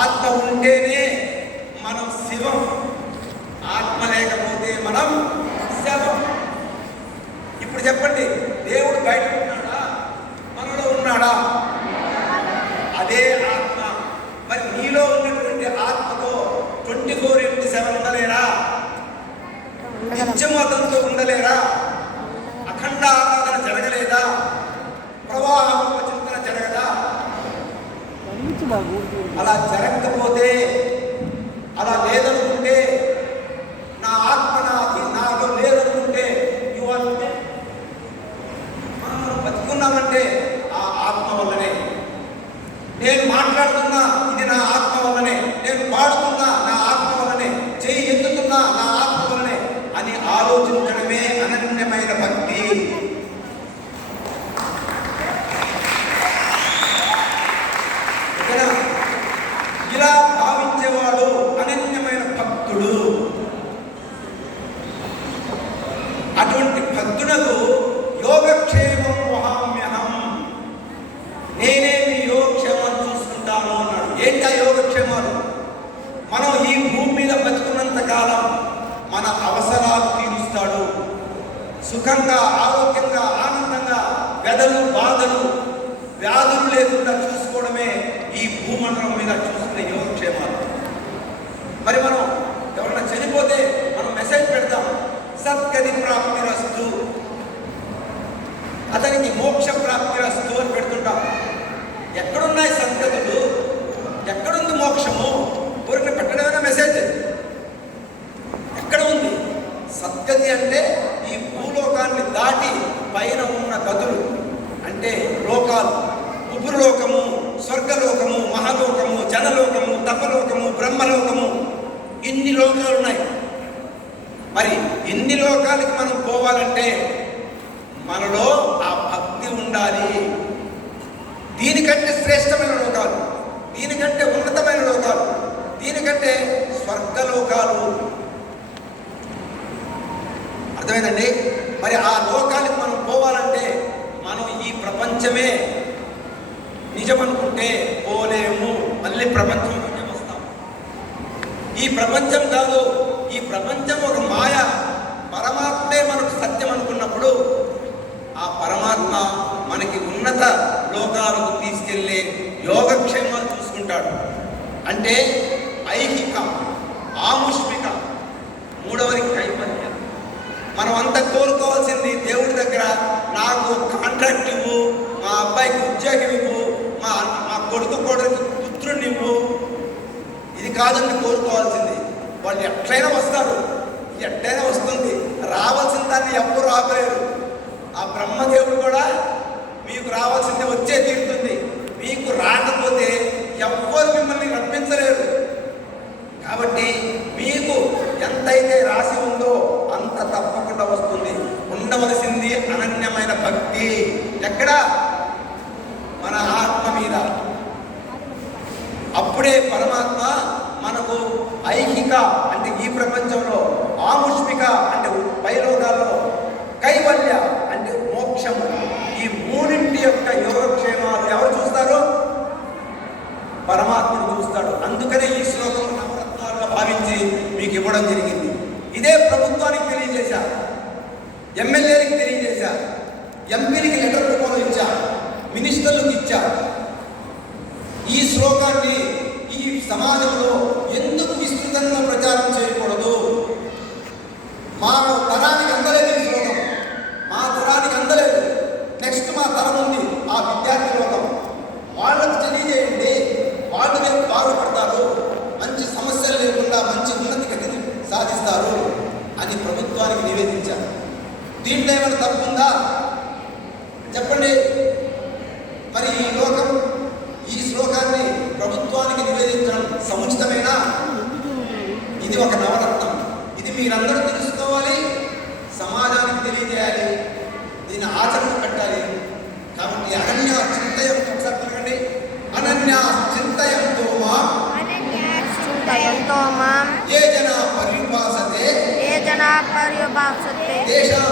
ఆత్మ ఉంటేనే మనం శివం, ఆత్మ లేకపోతే మనం శవం. ఇప్పుడు చెప్పండి, దేవుడు బయట ఉన్నాడా, మనలో ఉన్నాడా? అదే ఆత్మ. మరి నీలో ఉన్నటువంటి ఆత్మతో 24/7 ఉండలేరా? నిత్యము అతనితో ఉండలేరా? అఖండ ఆరాధన జరగలేదా? ప్రవాహం చింతన జరగదా? అలా జరగకపోతే, అలా లేదనుకుంటే, నా ఆత్మ నాలో లేదనుకుంటే, మనం బతుకున్నామంటే ఆ ఆత్మ వల్లనే. నేను మాట్లాడుతున్నా ఇది నా ఆత్మ వల్లనే, నేను పాడుతున్నా నా ఆత్మ వల్లనే, చెయ్యి ఎత్తుతున్నా నా ఆత్మ వల్లనే అని ఆలోచించడమే అనన్యమైన భక్తి. ఇలా భావించేవాడు అనన్యమైన భక్తుడు. అటువంటి భక్తులకు యోగక్షేమం వహామ్యహం, నేనే మీ యోగక్షేమాలు చూసుకుంటాను అన్నాడు. ఏంటా యోగక్షేమాలు? మనం ఈ భూమి మీద బతుకున్నంత కాలం మన అవసరాలు తీరుస్తాడు. సుఖంగా, ఆరోగ్యంగా, ఆనందంగా, వ్యధలు, బాధలు, వ్యాధులు లేకుండా చూసుకోవడమే ఈ భూమండలం మీద చూసుకునే యోగక్షేమాలు. మరి మనం ఎవరైనా చనిపోతే మనం మెసేజ్ పెడతాం, సద్గతి ప్రాప్తిరస్తు, అతనికి మోక్ష ప్రాప్తిరస్తు అని పెడుతుంటాం. ఎక్కడున్నాయి సద్గతులు? ఎక్కడుంది మోక్షము? ఊరికి పెట్టడమైనా మెసేజ్ ఎక్కడ ఉంది? సద్గతి అంటే ఈ భూలోకాన్ని దాటి పైన ఉన్న గతులు, అంటే లోకాలు, ఉపరులోకము, స్వర్గలోకము, మహాలోకము, జనలోకము, తపలోకము, బ్రహ్మలోకము, ఇన్ని లోకాలు ఉన్నాయి. మరి ఇన్ని లోకాలకి మనం పోవాలంటే మనలో ఆ భక్తి ఉండాలి. దీనికంటే శ్రేష్టమైన లోకాలు, దీనికంటే ఉన్నతమైన లోకాలు, దీనికంటే స్వర్గలోకాలు. అర్థమైందండి? మరి ఆ లోకానికి మనం పోవాలంటే మనం ఈ ప్రపంచమే నిజమనుకుంటే పోలేము. మళ్ళీ ప్రపంచంలోనే వస్తాం. ఈ ప్రపంచం కాదు, ఈ ప్రపంచం ఒక మాయ, పరమాత్మే మనకు సత్యం అనుకున్నప్పుడు ఆ పరమాత్మ మనకి ఉన్నత లోకాలకు తీసుకెళ్లే యోగక్షేమాలు చూసుకుంటాడు. అంటే ఐహిక, ఆముష్మిక, మూడవది కైవల్యం. మనం అంతా కోరుకోవాల్సింది దేవుడి దగ్గర, నాకు కాంట్రాక్ట్ ఇవ్వు, మా అబ్బాయికి ఉద్యోగం ఇవ్వు, మా కొడుకు పుత్రుడిని ఇవ్వు. ఇది కాదండి కోరుకోవాల్సింది. వాళ్ళు ఎట్లయినా వస్తారు, ఎట్లయినా వస్తుంది. రావాల్సిన దాన్ని ఎవ్వరు ఆపలేరు. ఆ బ్రహ్మదేవుడు కూడా మీకు రావాల్సిందే వచ్చే తీరుతుంది. మీకు రాకపోతే ఎవ్వరు మిమ్మల్ని రప్పించలేరు. కాబట్టి మీకు ఎంతైతే రాసి ఉందో అంత తప్పకుండా వస్తుంది. ఉండవలసింది అనన్యమైన భక్తి. ఎక్కడ? మన ఆత్మ మీద. అప్పుడే పరమాత్మ మనకు ఐహిక అంటే ఈ ప్రపంచంలో, ఆముష్మిక అంటే పైలోకాల్లో, కైవల్య అంటే మోక్షము, ఈ మూడింటి యొక్క యోగక్షేమాలు ఎవరు చూస్తారు? పరమాత్ముడు చూస్తాడు. అందుకనే ఈ శ్లోకం నవరత్నాలుగా భావించి మీకు ఇవ్వడం జరిగింది. ఇదే ప్రభుత్వానికి తెలియజేశా, ఎమ్మెల్యేలకు తెలియజేశా, ఎంపీలకి లెటర్ రూపంలో ఇచ్చా, మినిస్టర్లకు ఇచ్చా. ఈ శ్లోకాన్ని ఈ సమాజంలో ఎందుకు విస్తృతంగా ప్రచారం చేయకూడదు? మా తరానికి అందలేదు ఈ శ్లోకం, మా తరానికి అందలేదు. నెక్స్ట్ మా తరం ఉంది, ఆ విద్యార్థి లోకం. వాళ్ళకు తెలియజేయండి, వాళ్ళు రేపు బాగుపడతారు, మంచి సమస్యలు లేకుండా మంచి ఉన్నతికి సాధిస్తారు అని ప్రభుత్వానికి నివేదించారు. దీంట్లో ఏమైనా తప్పుందా చెప్పండి? మరి ఈ లోకం ఈ శ్లోకాన్ని ప్రభుత్వానికి నివేదించడం సముచితమేనా? ఇది ఒక నవరత్నం. ఇది మీరందరూ తెలుసుకోవాలి, సమాజానికి తెలియజేయాలి, దీన్ని ఆచరణ పెట్టాలి. కాబట్టి అనన్య చింతయంతో, ఒకసారి తిరగండి, అనన్య చింతయంతో మాం ఏ జనా పర్యుపాసతే తేషాం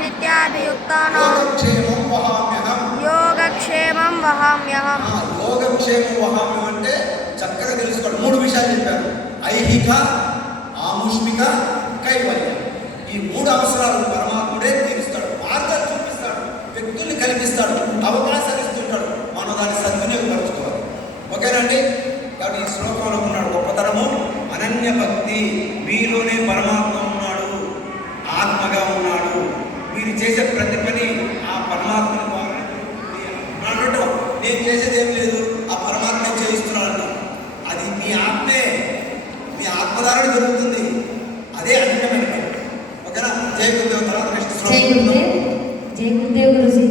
నిత్యాభియుక్తానాం యోగక్షేమం వహామ్యహం. యోగక్షేమం దైహిక, ఆముష్మిక, కైవల్య. ఈ 3 అవసరాలు పరమాత్ముడే తీరుస్తాడు, మార్గం చూపిస్తాడు, వ్యక్తుల్ని కల్పిస్తాడు, అవకాశాలు ఇస్తుంటాడు. మనం దాన్ని సద్వినియోగపరచుకోవాలి. ఓకేనండి. కాబట్టి ఈ శ్లోకంలో ఉన్నాడు గొప్పతనము అనన్య భక్తి. మీలోనే పరమాత్మ ఉన్నాడు, ఆత్మగా ఉన్నాడు. మీరు చేసే ప్రతి పని ఆ పరమాత్మని అన్నట్టు. నేను చేసేది ఏం లేదు, ఆ పరమాత్మ చేయిస్తున్నాడు. అది మీ ఆత్మే, మీ ఆత్మధారణ జరుగుతుంది. అదే అధికమైన పని. ఓకేనా? జై గురుదేవ్. తర్వాత నెక్స్ట్ జై గురుదేవ్. జై గురుదేవ్ గురుజీ.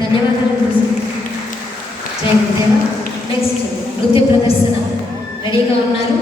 ధన్యవాదాలు గురుజీ. జై గురుదేవ. నెక్స్ట్ నృత్య ప్రదర్శన రెడీగా ఉన్నారు.